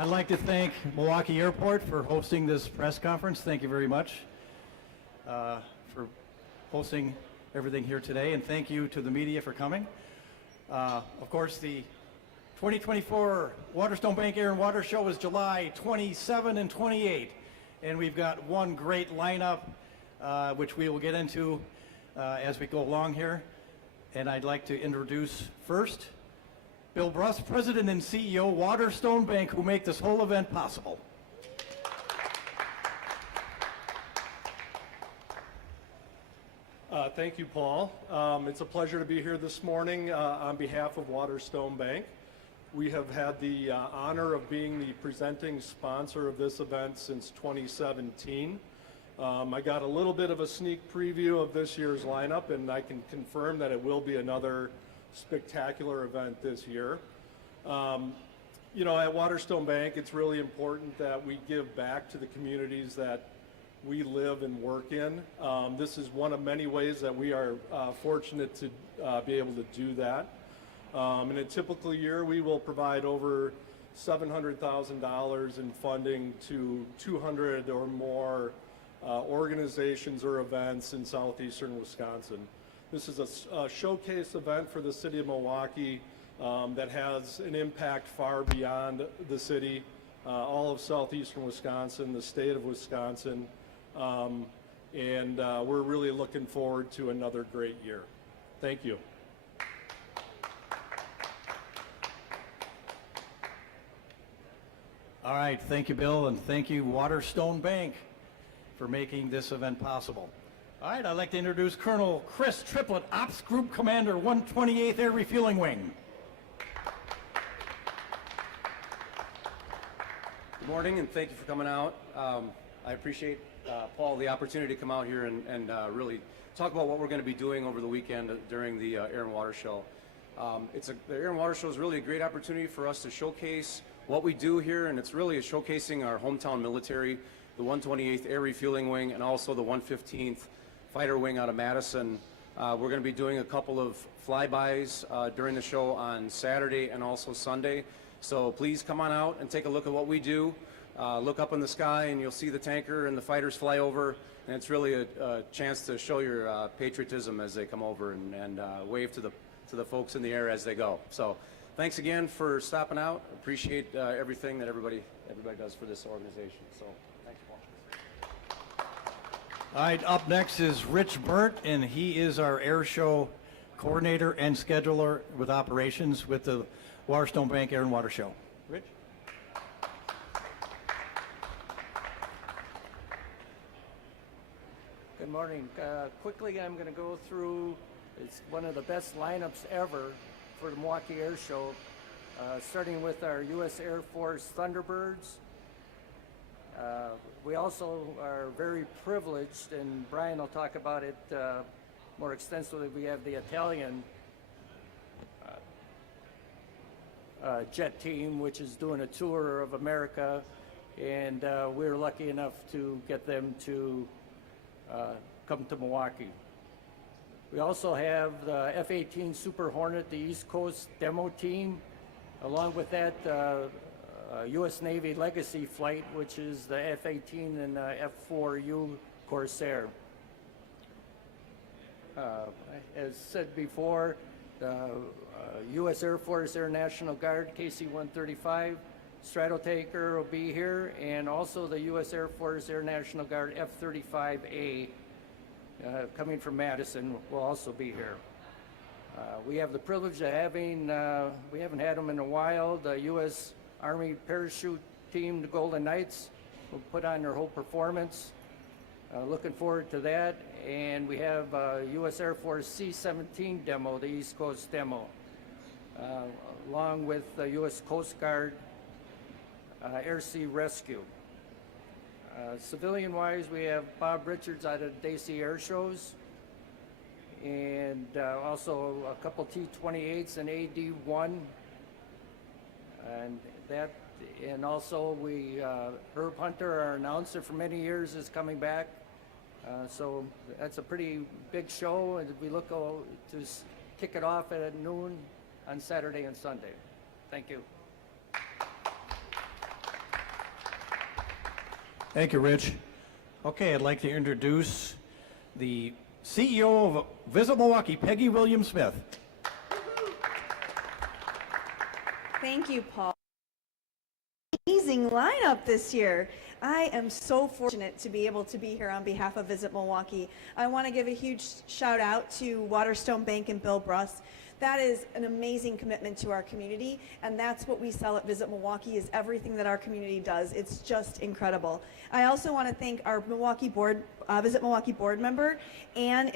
I'd like to thank Milwaukee Airport for hosting this press conference. Thank you very much for hosting everything here today, and thank you to the media for coming. Of course, the 2024 Waterstone Bank Air and Water Show is July 27 and 28, and we've got one great lineup, which we will get into as we go along here. And I'd like to introduce first Bill Bruss, President and CEO, Waterstone Bank, who make this whole event possible. Thank you, Paul. It's a pleasure to be here this morning on behalf of Waterstone Bank. We have had the honor of being the presenting sponsor of this event since 2017. I got a little bit of a sneak preview of this year's lineup, and I can confirm that it will be another spectacular event this year. You know, at Waterstone Bank, it's really important that we give back to the communities that we live and work in. This is one of many ways that we are fortunate to be able to do that. In a typical year, we will provide over $700,000 in funding to 200 or more organizations or events in southeastern Wisconsin. This is a showcase event for the city of Milwaukee that has an impact far beyond the city, all of southeastern Wisconsin, the state of Wisconsin, and we're really looking forward to another great year. Thank you. All right, thank you, Bill, and thank you, Waterstone Bank, for making this event possible. All right, I'd like to introduce Colonel Chris Triplett, Ops Group Commander, 128th Air Refueling Wing. Good morning, and thank you for coming out. I appreciate, Paul, the opportunity to come out here and really talk about what we're going to be doing over the weekend during the Air and Water Show. The Air and Water Show is really a great opportunity for us to showcase what we do here, and it's really showcasing our hometown military, the 128th Air Refueling Wing, and also the 115th Fighter Wing out of Madison. We're going to be doing a couple of flybys during the show on Saturday and also Sunday. So please come on out and take a look at what we do. Look up in the sky and you'll see the tanker and the fighters fly over. And it's really a chance to show your patriotism as they come over and wave to the folks in the air as they go. So thanks again for stopping out. Appreciate everything that everybody does for this organization. So thanks, Paul. All right, up next is Rich Burt, and he is our air show coordinator and scheduler with operations with the Waterstone Bank Air and Water Show. Rich? Good morning. Quickly, I'm going to go through, it's one of the best lineups ever for the Milwaukee Air Show, starting with our U.S. Air Force Thunderbirds. We also are very privileged, and Brian will talk about it more extensively. We have the Italian jet team, which is doing a tour of America, and we're lucky enough to get them to come to Milwaukee. We also have the F-18 Super Hornet, the East Coast demo team, along with that U.S. Navy Legacy flight, which is the F-18 and F-4U Corsair. As said before, the U.S. Air Force Air National Guard KC-135 Stratotanker will be here, and also the U.S. Air Force Air National Guard F-35A coming from Madison will also be here. We have the privilege of having, we haven't had them in a while, the U.S. Army parachute team, the Golden Knights, will put on their whole performance. Looking forward to that. And we have U.S. Air Force C-17 demo, the East Coast demo, along with the U.S. Coast Guard Air Sea Rescue. Civilian-wise, we have Bob Richards out of Daisy Air Shows, and also a couple T-28s and AD-1, and also Herb Hunter, our announcer for many years, is coming back. So that's a pretty big show, and we look to kick it off at noon on Saturday and Sunday. Thank you. Thank you, Rich. Okay, I'd like to introduce the CEO of Visit Milwaukee, Peggy Williams-Smith. Thank you, Paul. Amazing lineup this year. I am so fortunate to be able to be here on behalf of Visit Milwaukee. I want to give a huge shout out to Waterstone Bank and Bill Bruss. That is an amazing commitment to our community, and that's what we sell at Visit Milwaukee, is everything that our community does. It's just incredible. I also want to thank our Visit Milwaukee board member and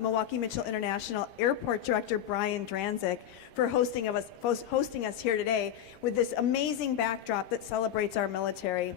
Milwaukee Mitchell International Airport Director Brian Dranzik for hosting us here today with this amazing backdrop that celebrates our military.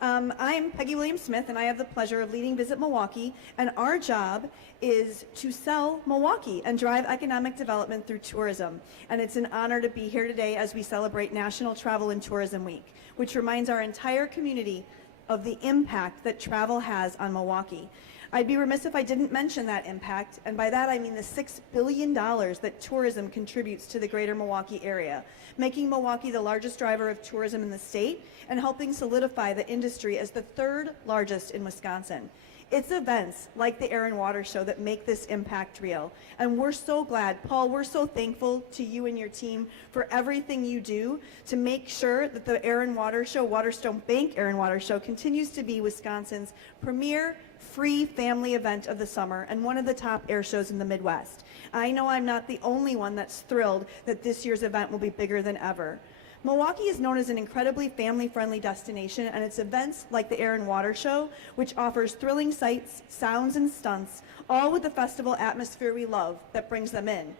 I'm Peggy Williams-Smith, and I have the pleasure of leading Visit Milwaukee, and our job is to sell Milwaukee and drive economic development through tourism. And it's an honor to be here today as we celebrate National Travel and Tourism Week, which reminds our entire community of the impact that travel has on Milwaukee. I'd be remiss if I didn't mention that impact, and by that I mean the $6 billion that tourism contributes to the greater Milwaukee area, making Milwaukee the largest driver of tourism in the state and helping solidify the industry as the third largest in Wisconsin. It's events like the Air and Water Show that make this impact real. And we're so glad, Paul, we're so thankful to you and your team for everything you do to make sure that the Air and Water Show, Waterstone Bank Air and Water Show, continues to be Wisconsin's premier free family event of the summer and one of the top air shows in the Midwest. I know I'm not the only one that's thrilled that this year's event will be bigger than ever. Milwaukee is known as an incredibly family-friendly destination, and it's events like the Air and Water Show, which offers thrilling sights, sounds, and stunts, all with the festival atmosphere we love that brings them in.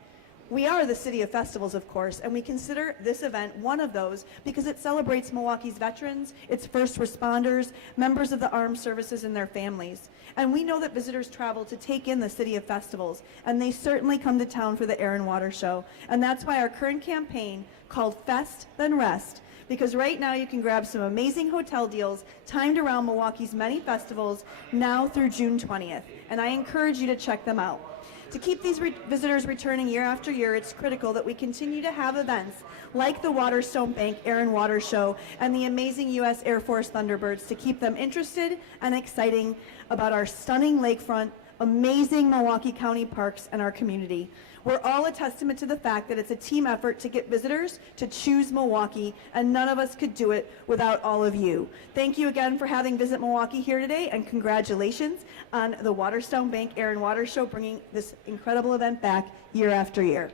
We are the city of festivals, of course, and we consider this event one of those because it celebrates Milwaukee's veterans, its first responders, members of the armed services, and their families. And we know that visitors travel to take in the city of festivals, and they certainly come to town for the Air and Water Show. And that's why our current campaign, called Fest Then Rest, because right now you can grab some amazing hotel deals timed around Milwaukee's many festivals now through June 20th. And I encourage you to check them out. To keep these visitors returning year after year, it's critical that we continue to have events like the Waterstone Bank Air and Water Show and the amazing U.S. Air Force Thunderbirds to keep them interested and exciting about our stunning lakefront, amazing Milwaukee County parks, and our community. We're all a testament to the fact that it's a team effort to get visitors to choose Milwaukee, and none of us could do it without all of you. Thank you again for having Visit Milwaukee here today, and congratulations on the Waterstone Bank Air and Water Show bringing this incredible event back year after year.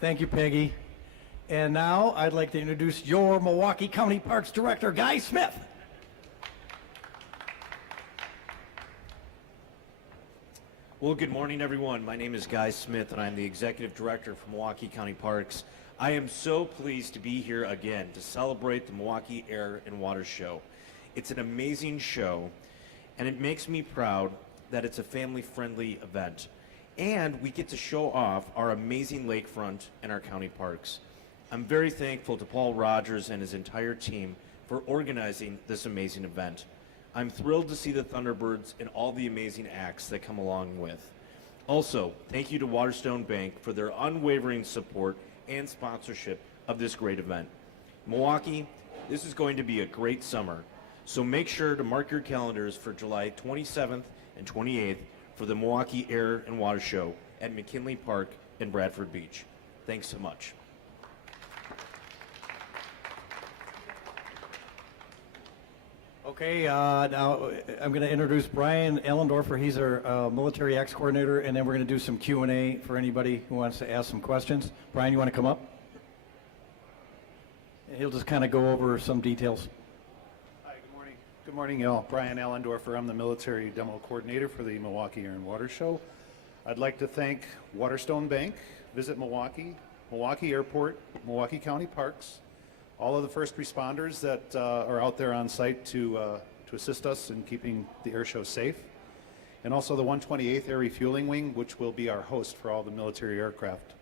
Thank you, Peggy. And now I'd like to introduce your Milwaukee County Parks Director, Guy Smith. Well, good morning, everyone. My name is Guy Smith, and I'm the Executive Director for Milwaukee County Parks. I am so pleased to be here again to celebrate the Milwaukee Air and Water Show. It's an amazing show, and it makes me proud that it's a family-friendly event. And we get to show off our amazing lakefront and our county parks. I'm very thankful to Paul Rogers and his entire team for organizing this amazing event. I'm thrilled to see the Thunderbirds and all the amazing acts that come along with. Also, thank you to Waterstone Bank for their unwavering support and sponsorship of this great event. Milwaukee, this is going to be a great summer, so make sure to mark your calendars for July 27th and 28th for the Milwaukee Air and Water Show at McKinley Park in Bradford Beach. Thanks so much. Okay, now I'm going to introduce Brian Allendorfer. He's our Military Acts Coordinator, and then we're going to do some Q&A for anybody who wants to ask some questions. Brian, you want to come up? And he'll just kind of go over some details. Hi, good morning. Good morning, y'all. Brian Allendorfer. I'm the Military Demo Coordinator for the Milwaukee Air and Water Show. I'd like to thank Waterstone Bank, Visit Milwaukee, Milwaukee Airport, Milwaukee County Parks, all of the first responders that are out there on site to assist us in keeping the air show safe, and also the 128th Air Refueling Wing, which will be our host for all the military aircraft.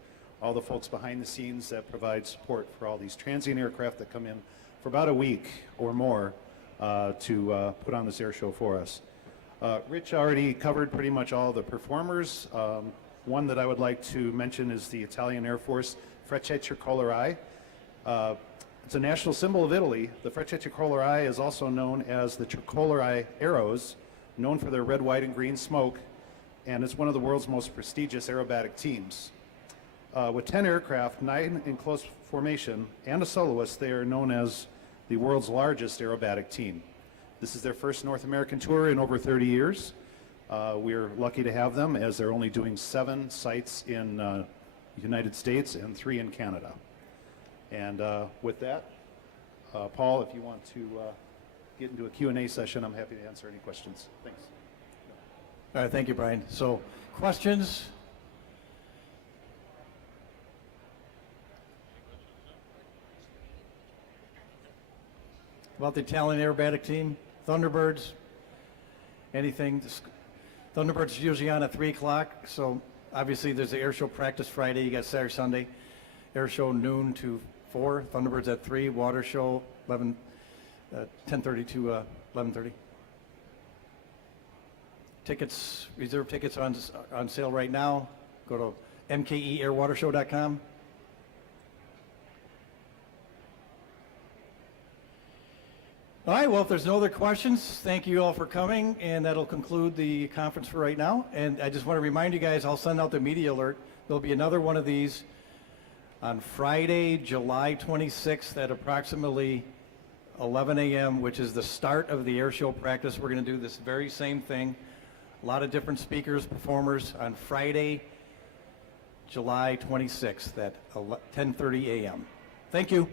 All the folks behind the scenes that provide support for all these transient aircraft that come in for about a week or more to put on this air show for us. Rich already covered pretty much all the performers. One that I would like to mention is the Italian Air Force Frecce Tricolori. It's a national symbol of Italy. The Frecce Tricolore Eye is also known as the Tricolore Eye Arrows, known for their red, white, and green smoke, and it's one of the world's most prestigious aerobatic teams. With 10 aircraft, 9 in close formation, and a soloist, they are known as the world's largest aerobatic team. This is their first North American tour in over 30 years. We're lucky to have them, as they're only doing 7 sites in the United States and 3 in Canada. And with that, Paul, if you want to get into a Q&A session, I'm happy to answer any questions. Thanks. All right, thank you, Brian. So, questions? About the Italian aerobatic team, Thunderbirds, anything? Thunderbirds is usually on at 3 o'clock, so obviously there's the air show practice Friday, you got Saturday, Sunday, air show noon to 4, Thunderbirds at 3, water show 10:30 to 11:30. Tickets, reserve tickets on sale right now. Go to mkeairwatershow.com. All right, well, if there's no other questions, thank you all for coming, and that'll conclude the conference for right now. And I just want to remind you guys, I'll send out the media alert. There'll be another one of these on Friday, July 26th at approximately 11 a.m., which is the start of the air show practice. We're going to do this very same thing. A lot of different speakers, performers on Friday, July 26th at 10:30 a.m. Thank you.